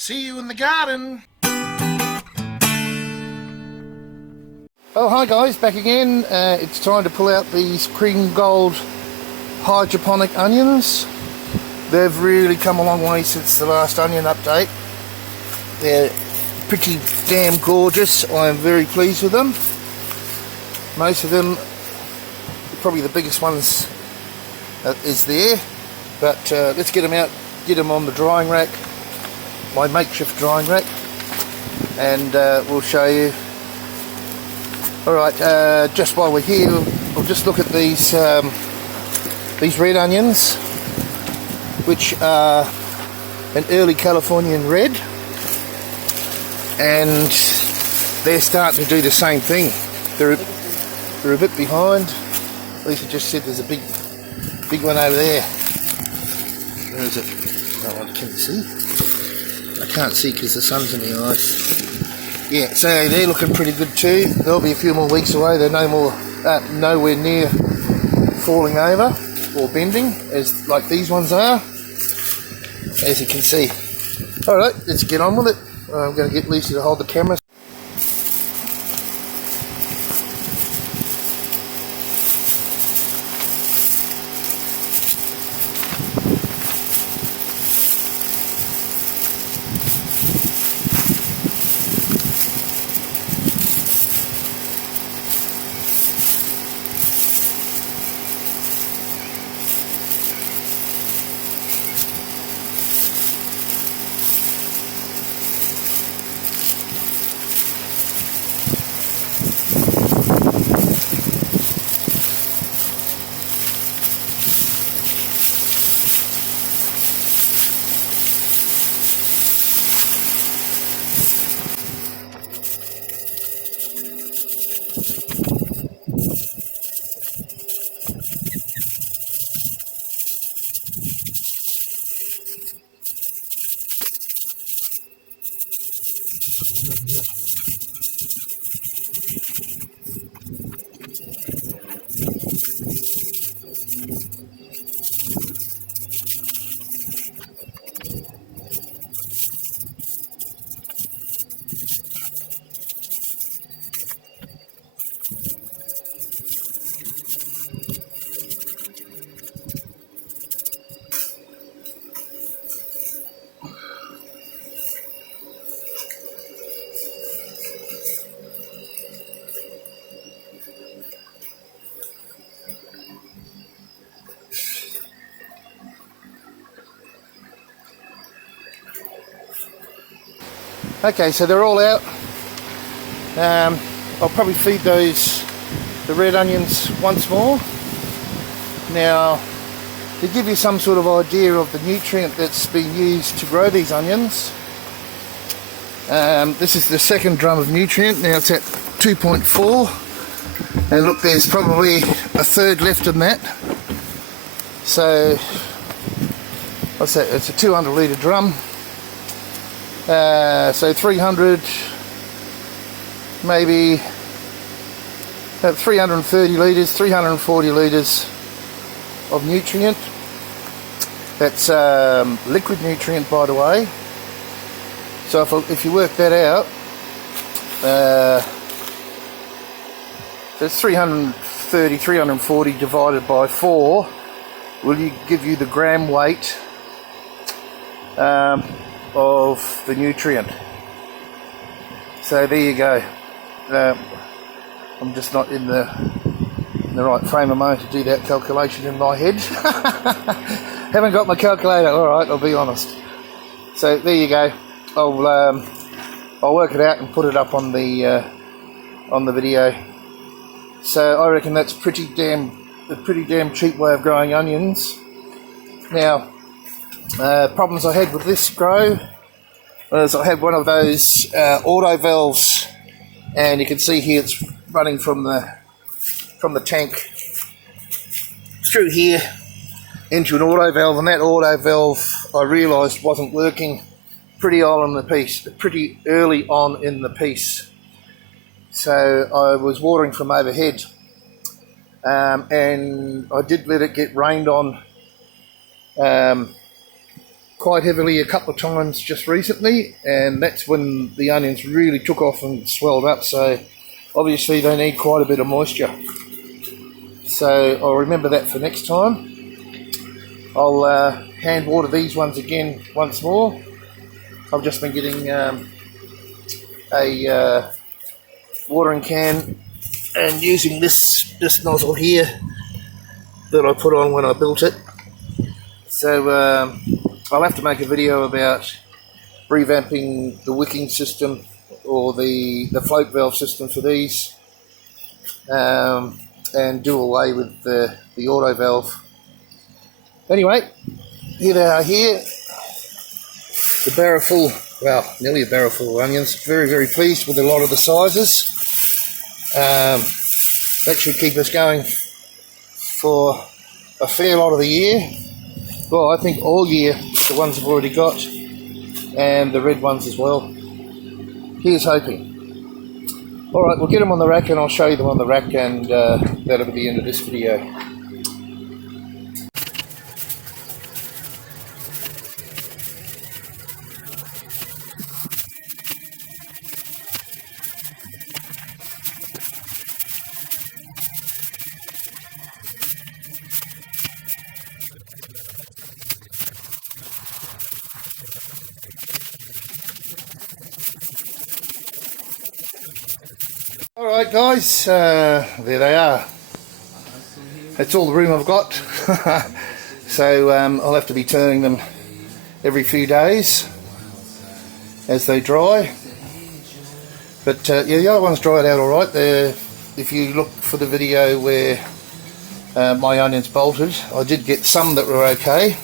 See you in the garden. Oh, hi guys, back again. It's time to pull out these Creamgold hydroponic onions. They've really come a long way since the last onion update. They're pretty damn gorgeous. I am very pleased with them. Most of them, probably the biggest ones is there. But let's get them out, get them on the drying rack, my makeshift drying rack, and we'll show you. Alright, just while we're here, we'll just look at these red onions, which are an early Californian red, and they're starting to do the same thing. They're a bit behind. Lisa just said there's a big one over there. Where is it? No one can see. I can't see because the sun's in the eyes. Yeah, so they're looking pretty good too. They'll be a few more weeks away. They're nowhere near falling over or bending as like these ones are, as you can see. Alright, let's get on with it. I'm going to get Lisa to hold the camera. Okay, so they're all out. I'll probably feed the red onions once more. Now, to give you some sort of idea of the nutrient that's been used to grow these onions, this is the second drum of nutrient. Now it's at 2.4, and look, there's probably a third left in that. So, what's that? It's a 200 litre drum. So 300, maybe 330 litres, 340 litres of nutrient. That's liquid nutrient, by the way. So if you work that out, that's 330, 340 divided by 4 will give you the gram weight of the nutrient. So there you go. I'm just not in the right frame of mind to do that calculation in my head. Haven't got my calculator. Alright, I'll be honest. So there you go. I'll work it out and put it up on the video. So I reckon that's a pretty damn cheap way of growing onions. Now, problems I had with this grow was I had one of those auto valves, and you can see here it's running from the tank through here into an auto valve, and that auto valve I realised wasn't working pretty early on in the piece. So I was watering from overhead, and I did let it get rained on quite heavily a couple of times just recently, and that's when the onions really took off and swelled up, so obviously they need quite a bit of moisture. So I'll remember that for next time. I'll hand water these ones again once more. I've just been getting a watering can and using this nozzle here that I put on when I built it. So I'll have to make a video about revamping the wicking system or the float valve system for these, and do away with the auto valve. Anyway, here they are here. The barrel full, well, nearly a barrel full of onions. Very, very pleased with a lot of the sizes. That should keep us going for a fair lot of the year. Well, I think all year, the ones I've already got, and the red ones as well. Here's hoping. Alright, we'll get them on the rack and I'll show you them on the rack, and that'll be the end of this video. Alright guys, there they are. That's all the room I've got. So I'll have to be turning them every few days as they dry. But yeah, the other ones dried out alright. If you look for the video where my onions bolted, I did get some that were okay.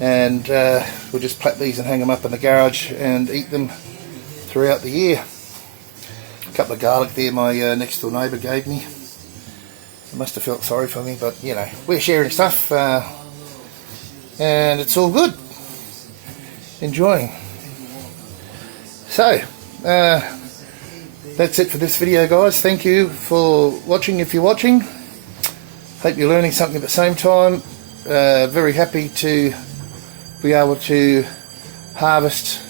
And we'll just plait these and hang them up in the garage and eat them throughout the year. Couple of garlic there my next door neighbour gave me. He must have felt sorry for me, but you know, we're sharing stuff, and it's all good. Enjoying. So that's it for this video guys. Thank you for watching if you're watching. Hope you're learning something at the same time. Very happy to be able to harvest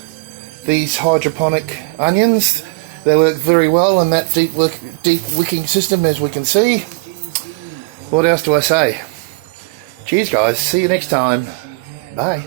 these hydroponic onions. They work very well in that deep wicking system, as we can see. What else do I say? Cheers guys, see you next time. Bye.